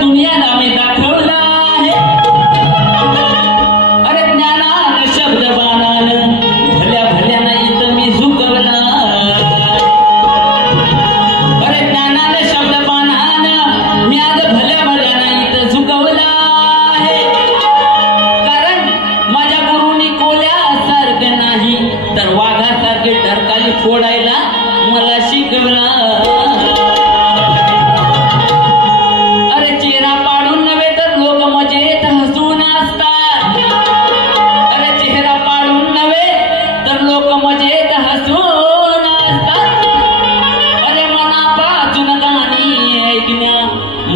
दुनियाला मी दाखवला आहे. अरे ज्ञानान शब्द बाणान भल्या भल्या नाही तर मी झुकवला. अरे ज्ञानान शब्द बाणान मी आज भल्या भल्या नाही तर झुकवला आहे. कारण माझ्या गुरुनी कोल्यासारखं नाही तर वाघासारखे डरकाली फोडायला मला शिकवला.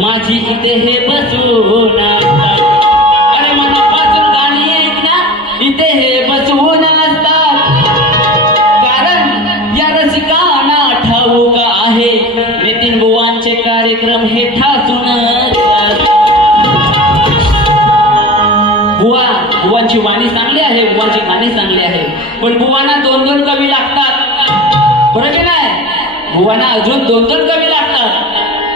माझी इथे हे बसून असतात. अरे मनापासून गाणी ऐकण्या इथे हे बसवून असतात. कारण या रसिकांना ठाऊक आहे नितीन बुवांचे कार्यक्रम हे ठासून असतात. बुवांची वाणी चांगली आहे, बुवांची गाणी चांगली आहे, पण बुवांना 2-2 कवी लागतात. बरं की नाही? बुवांना अजून 2-2 कवी लागतात.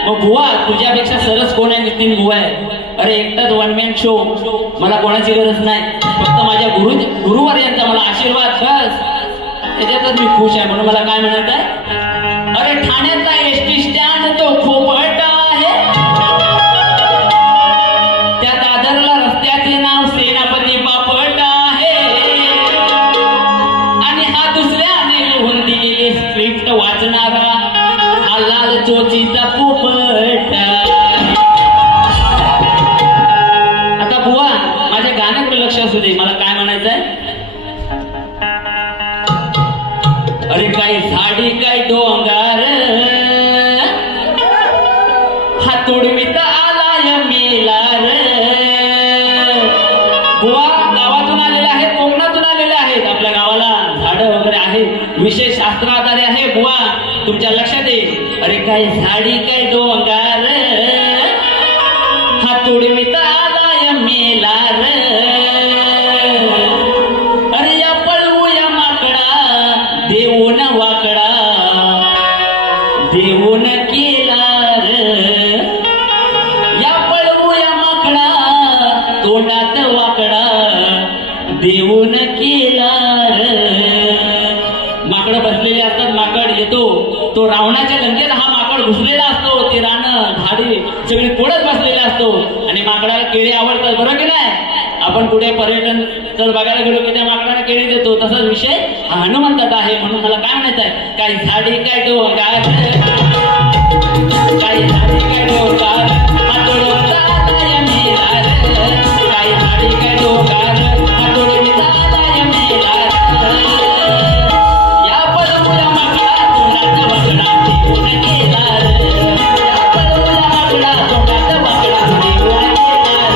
मग बुवा तुझ्यापेक्षा सरस कोण आहे? नितीन बुवा आहे. अरे एकटाच वन मॅन शो, मला कोणाची गरज नाही. फक्त माझ्या गुरुवर यांचा मला आशीर्वाद बस, त्याच्यातच मी खुश आहे. म्हणून मला काय म्हणत आहे? अरे ठाण्याचा एसटी स्टँड तो खोपट आहे. त्या दादरला रस्त्याचे नाव सेनापती बापट आहे. आणि हा दुसऱ्याने लिहून दिलेली स्क्रिप्ट वाचणारा हा लाल चोचीचा पोपट. आता बुवा माझ्या गाण्याकडे लक्ष असू दे. मला काय म्हणायचंय? अरे काय झाडी काय डोंगर हा तोडवीत आलाय मेलार. बुवा गावातून आलेले आहेत, कोकणातून आलेले आहेत. आपल्या गावाला झाडं वगैरे आहेत, विशेष शास्त्र आधारे आहे. बुवा तुमच्या लक्षात येईल. अरे काय झाडी काय डोंगर हा तोडवीत आलाय मेलार. अरे या पळवूया माकडा देऊन वाकडा देऊन केला रे. या पळवूया माकडा तोंडात वाकडा देऊन केला रे. माकड बसलेले असतात, माकड येतो, तो रावणाच्या लंकेत हा माकड घुसलेला असतो. ते रानं झाडी सगळी पोळत बसलेला असतो आणि माकडाला केळी आवडतात. बरं की नाही? आपण कुठे पर्यटन जर बघायला गेलो की त्या माकडाला केळी देतो. तसाच विषय हा हनुमंतात आहे. म्हणून मला काय म्हणायचं आहे? काही झाडी काय डोंगर काही झाडी काय डोंगर हा तोडवता आलाय मेलार. काही झाडी काय डोंगर हा तोडवता आलाय मेलार. या पळवूया माकडा तोंडात वाकडा देऊन केला रे. या पळवूया माकडा तोंडात वाकडा देऊन केला रे.